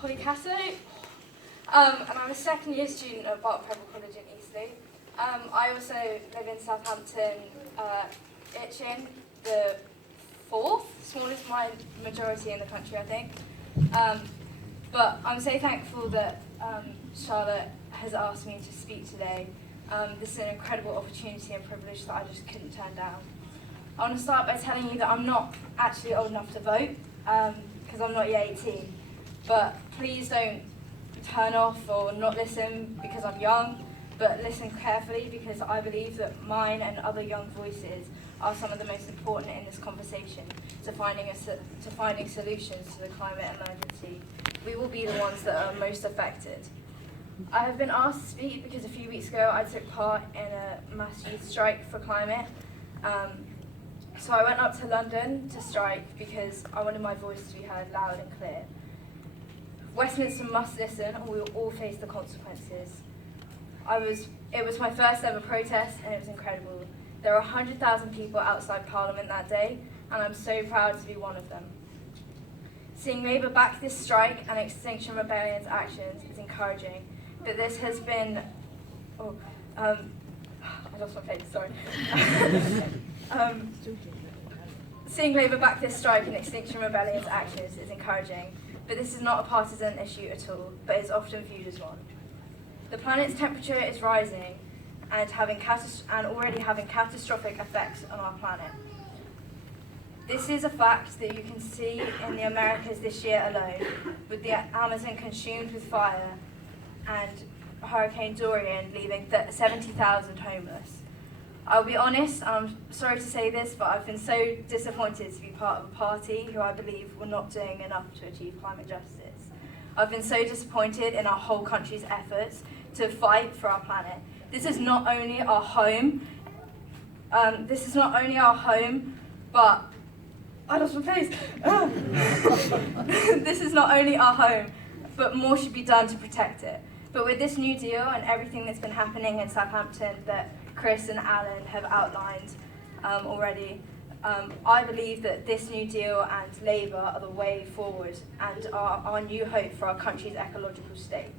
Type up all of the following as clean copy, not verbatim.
Holly Casso, and I'm a second year student at Barton College in Eastleigh. I also live in Southampton, Itchin, the fourth smallest majority in the country, I think. But I'm so thankful that Charlotte has asked me to speak today. This is an incredible opportunity and privilege that I just couldn't turn down. I want to start by telling you that I'm not actually old enough to vote, because I'm not yet 18. But please don't turn off or not listen because I'm young, but listen carefully, because I believe that mine and other young voices are some of the most important in this conversation to finding solutions to the climate emergency. We will be the ones that are most affected. I have been asked to speak because a few weeks ago I took part in a mass youth strike for climate. So I went up to London to strike because I wanted my voice to be heard loud and clear. Westminster must listen, or we will all face the consequences. It was my first ever protest, and it was incredible. There were 100,000 people outside Parliament that day, and I'm so proud to be one of them. Seeing Labour back this strike and Extinction Rebellion's actions is encouraging, but this has been... I lost my face, sorry. Seeing Labour back this strike and Extinction Rebellion's actions is encouraging, but this is not a partisan issue at all, but is often viewed as one. The planet's temperature is rising and already having catastrophic effects on our planet. This is a fact that you can see in the Americas this year alone, with the Amazon consumed with fire and Hurricane Dorian leaving 70,000 homeless. I'll be honest, I'm sorry to say this, but I've been so disappointed to be part of a party who I believe were not doing enough to achieve climate justice. I've been so disappointed in our whole country's efforts to fight for our planet. This is not only our home, but I lost my face. This is not only our home, but more should be done to protect it. But with this new deal and everything that's been happening in Southampton that Chris and Alan have outlined already, I believe that this new deal and Labour are the way forward and are our new hope for our country's ecological state.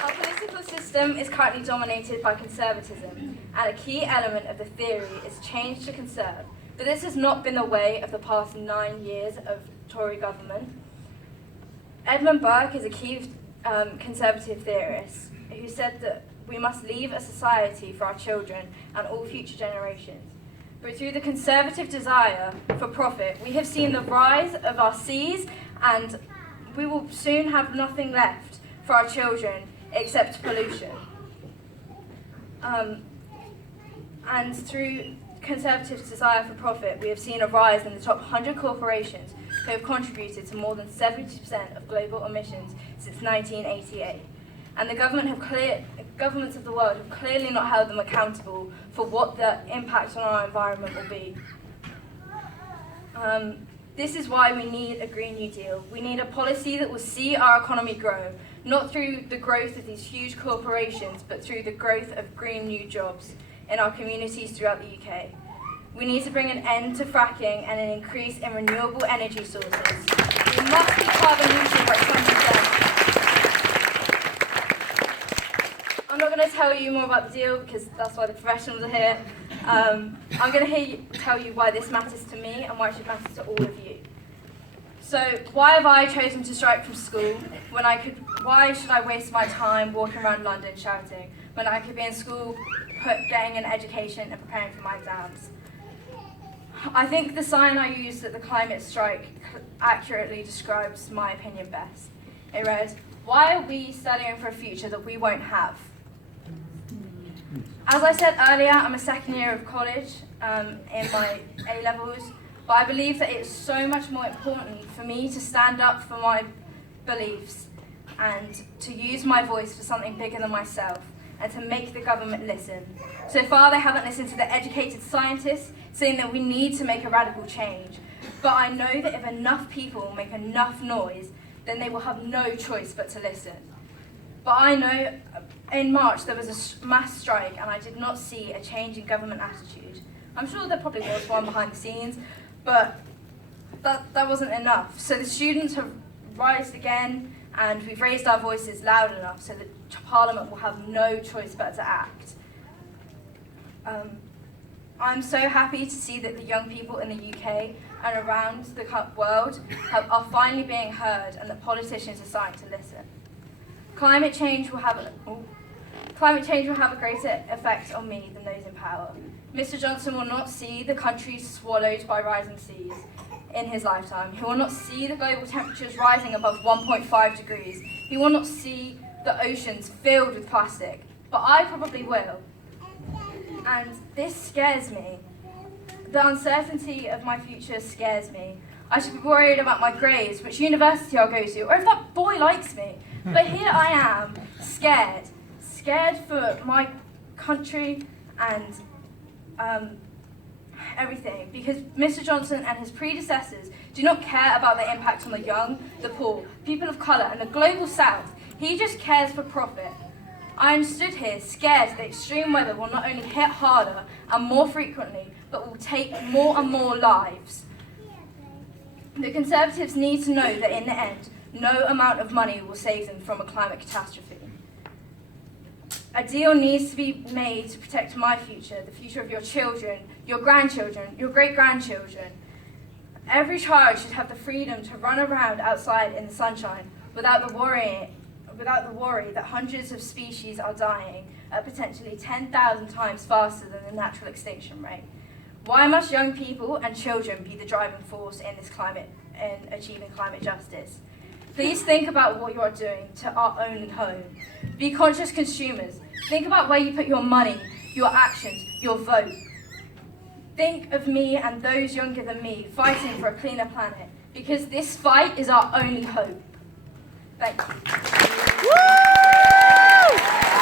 Our political system is currently dominated by conservatism, and a key element of the theory is change to conserve. But this has not been the way of the past 9 years of Tory government. Edmund Burke is a key conservative theorist who said that we must leave a society for our children and all future generations. But through the conservative desire for profit, we have seen the rise of our seas, and we will soon have nothing left for our children except pollution. And through conservative desire for profit, we have seen a rise in the top 100 corporations who have contributed to more than 70% of global emissions since 1988. And the governments of the world have clearly not held them accountable for what the impact on our environment will be. This is why we need a Green New Deal. We need a policy that will see our economy grow, not through the growth of these huge corporations, but through the growth of green new jobs in our communities throughout the UK. We need to bring an end to fracking and an increase in renewable energy sources. We must be carbon neutral by 2030. I'm not going to tell you more about the deal because that's why the professionals are here. I'm going to tell you why this matters to me and why it should matter to all of you. So, why have I chosen to strike from school when why should I waste my time walking around London shouting when I could be in school getting an education and preparing for my exams? I think the sign I used at the climate strike accurately describes my opinion best. It read, "Why are we studying for a future that we won't have?" As I said earlier, I'm a second year of college in my A-levels, but I believe that it's so much more important for me to stand up for my beliefs and to use my voice for something bigger than myself and to make the government listen. So far, they haven't listened to the educated scientists saying that we need to make a radical change. But I know that if enough people make enough noise, then they will have no choice but to listen. But I know in March there was a mass strike and I did not see a change in government attitude. I'm sure there probably was one behind the scenes, but that wasn't enough. So the students have rised again, and we've raised our voices loud enough so that Parliament will have no choice but to act. I'm so happy to see that the young people in the UK and around the world are finally being heard, and that politicians are starting to listen. Climate change will have a greater effect on me than those in power. Mr. Johnson will not see the country swallowed by rising seas in his lifetime. He will not see the global temperatures rising above 1.5 degrees. He will not see the oceans filled with plastic. But I probably will. And this scares me. The uncertainty of my future scares me. I should be worried about my grades, which university I'll go to, or if that boy likes me. But here I am, scared for my country and everything, because Mr. Johnson and his predecessors do not care about the impact on the young, the poor, people of colour and the global south. He just cares for profit. I am stood here scared that extreme weather will not only hit harder and more frequently, but will take more and more lives. The Conservatives need to know that in the end, no amount of money will save them from a climate catastrophe. A deal needs to be made to protect my future, the future of your children, your grandchildren, your great-grandchildren. Every child should have the freedom to run around outside in the sunshine without the worry that hundreds of species are dying at potentially 10,000 times faster than the natural extinction rate. Why must young people and children be the driving force in achieving climate justice? Please think about what you are doing to our own home. Be conscious consumers. Think about where you put your money, your actions, your vote. Think of me and those younger than me fighting for a cleaner planet, because this fight is our only hope. Thank you.